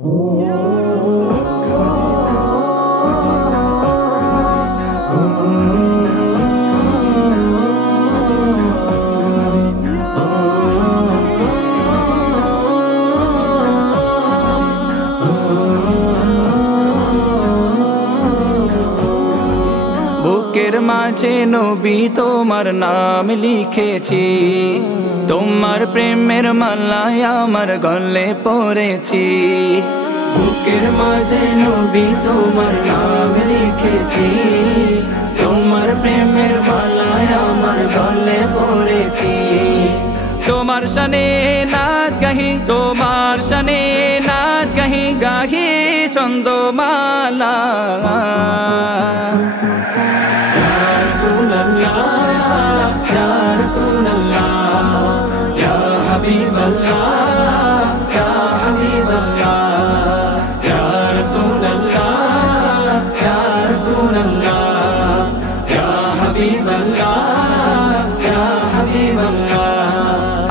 বুকের মাঝে নবী তোমার নাম লিখেছি, তোমার প্রেমের মালায় আমার গলে পড়েছি। বুকের মাঝে নবী তোমার নাম লিখেছি, তোমার প্রেমের মালায় আমার গলে পড়েছি। তোমার শানে নাত গাহি, তোমার শানে নাত গাহি, গাহি চন্দমালা।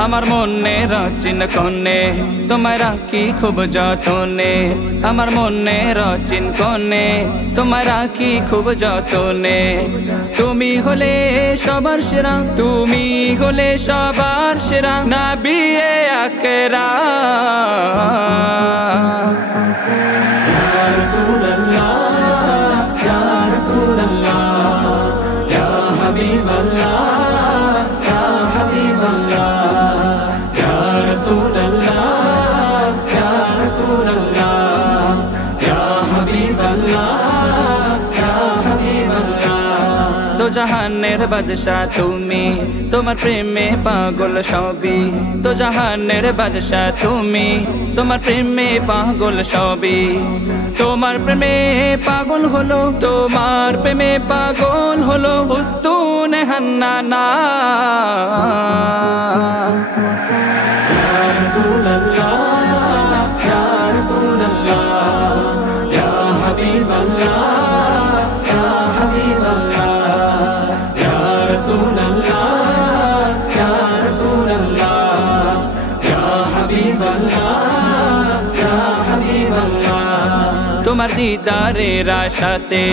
আমার মনে রচিন কনে তোমায় রাখি খুব যতনে, আমার মনে রচিন কনে তোমায় রাখি খুব যতনে। তুমি হলে সবার সেরা, তুমি হলে সবার সেরা, নবিয়ে আকরাম। ইয়া রাসূলুল্লাহ, ইয়া রাসূলুল্লাহ, ইয়া হাবিবাল্লাহ, ইয়া হাবিবাল্লাহ, ইয়া রাসূলুল্লাহ, ইয়া রাসূলুল্লাহ, ইয়া হাবিবাল্লাহ, ইয়া হাবিবাল্লাহ। তো জাহানের বাদশাহ তুমি, তোমার প্রেমে পাগল সবই। তো জাহানের বাদশাহ তুমি, তোমার প্রেমে পাগল সবই। তোমার প্রেমে পাগল হলো, তোমার প্রেমে পাগল হলো উস্তুন হান্নানা। ইয়া রাসূলুল্লাহ, ইয়া রাসূলুল্লাহ, ইয়া হাবিবাল্লাহ, ইয়া হাবিবাল্লাহ, ইয়া রাসূলুল্লাহ, ইয়া রাসূলুল্লাহ, ইয়া হাবিবাল্লাহ, ইয়া হাবিবাল্লাহ। তোমার দিদারের আশাতে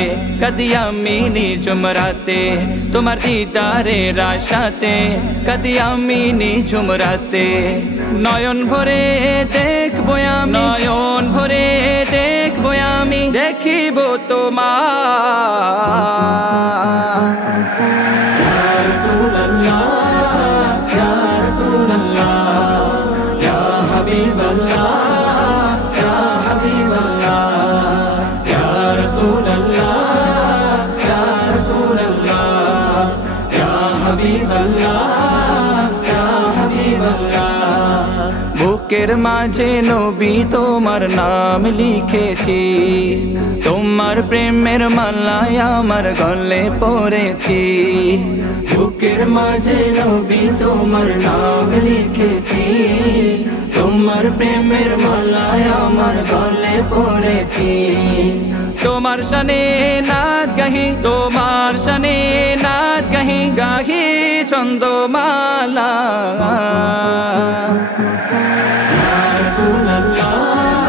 কদি আমি নিঝুম রাতে, তোমার দিদারের আশাতে কদি আমি নিঝুম রাতে। নয়ন ভরে দেখবো আমি, নয়ন ভরে দেখবো আমি, দেখিব তোমার। ইয়া রাসূলুল্লাহ, ইয়া রাসূলুল্লাহ, ইয়া হাবিবাল্লাহ, ইয়া হাবিবাল্লাহ, ইয়া রাসূলুল্লাহ, ইয়া রাসূলুল্লাহ, ইয়া হাবিবাল্লাহ, ইয়া হাবিবাল্লাহ। বুকের মাঝে নবী তোমার নাম লিখেছি, তোমার প্রেমের মালায় আমার গলে পড়েছি। বুকের মাঝে নবী তোমার নাম লিখেছি, তোমার প্রেমের মালায় আমার গলে পড়েছি। তোমার শানে নাত গাহি, তোমার শানে নাত গাহি, গাহি চন্দমালা। ইয়া রাসূলুল্লাহ,